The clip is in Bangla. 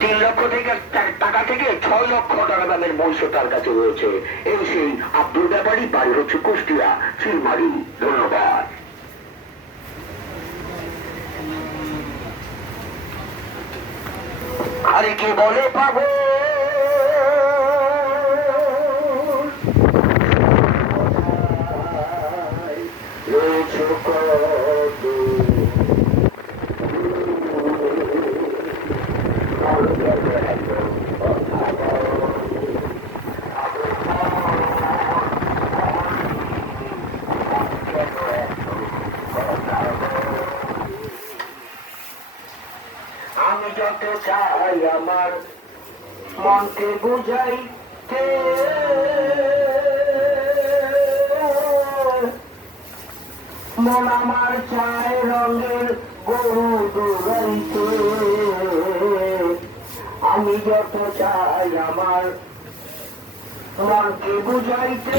তিন লক্ষ থেকে টাকা থেকে ছয় লক্ষ টাকা দামের বংশ তার কাছে রয়েছে। এই সেই আব্দুল ব্যাপারী, বাড়ি হচ্ছে কুষ্টিয়া চিলমারি ধন্যবাদ। আরে কে বলে পাবো রয়েছে কত আমি যত চাই আমার, মনকে বুঝাইতে মন আমার চায় রঙের গরু দৌড়াইতে আমি যত চাই আমার, মনকে বুঝাইতে।